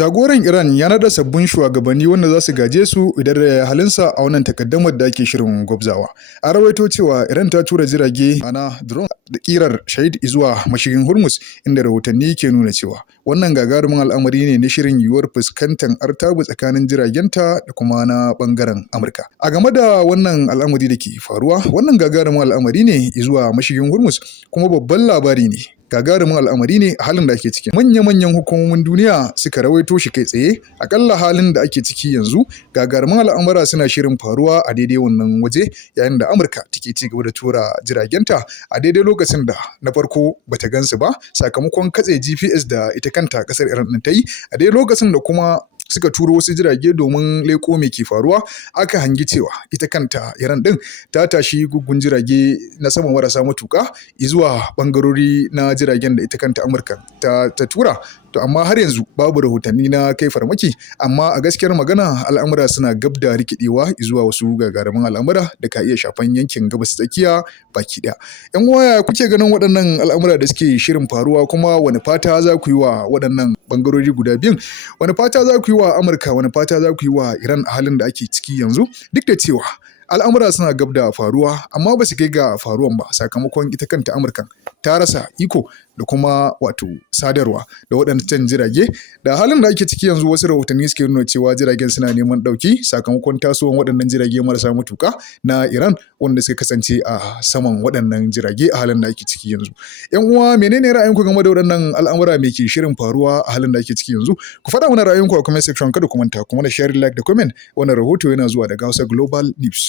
Jagoran Iran ya naɗa sabbin shugabanni wanda za su gaje su idan da halinsa a wannan takaddamar da ake shirin gwabzawa. An rawaito cewa Iran ta tura jirage ana drone da ƙirar Shahid zuwa mashigin Hormuz, inda rahotanni ke nuna cewa wannan gagarumin al'amari ne na shirin yiwuwar fuskantar artabu tsakanin jiragenta da kuma na ɓangaren Amurka. A game da wannan al'amari da ke faruwa, wannan gagarumin al'amari ne zuwa mashigin Hormuz, kuma babban labari ne. Gagarumin al'amari ne a halin da ake ciki. Manya-manyan hukumomin duniya suka rawaito shi kai tsaye. Akalla halin da ake ciki yanzu, gagarumin al'amura suna shirin faruwa a daidai wannan waje, yayin da Amurka take ci gaba da tura jiragenta a daidai lokacin da na farko bata gansu ba sakamakon katse GPS da ita kanta kasar Iran din ta yi, a daidai lokacin da kuma suka turo wasu jirage domin leƙo me ke faruwa. Aka hangi cewa ita kanta Iran din ta tashi guggun jirage na sama marasa matuƙa zuwa ɓangarori na jiragen da ita kanta Amurka ta tura. To amma har yanzu babu rahotanni na kai farmaki, amma a gaskiyar magana al'amura suna gab da rikidewa zuwa wasu gagarumin al'amura da ka iya shafan yankin gabas tsakiya baki ɗaya. Yan uwa, kuke ganin waɗannan al'amura da suke shirin faruwa, kuma wani fata za ku yi wa waɗannan bangarori guda biyun? Wani fata za ku yi wa Amurka, wani fata za ku yi wa Iran a halin da ake ciki yanzu? Duk da cewa al'amura suna gab da faruwa, amma ba su kai ga faruwan ba sakamakon ita kanta Amurka ta rasa iko da kuma sadarwa da waɗancan jirage. Da halin da ake ciki yanzu, wasu rahotanni suke nuna cewa jiragen suna neman ɗauki sakamakon tasowar waɗannan jirage marasa matuƙa na Iran wanda suka kasance a saman waɗannan jirage a halin da ake ciki yanzu. Yan uwa, menene ra'ayinku game da waɗannan al'amura me ke shirin faruwa a halin da ake ciki yanzu? Ku faɗa mana ra'ayinku a comment section. Kada ku manta kuma da share, like da comment. Wannan rahoto yana zuwa daga Hausa Global News.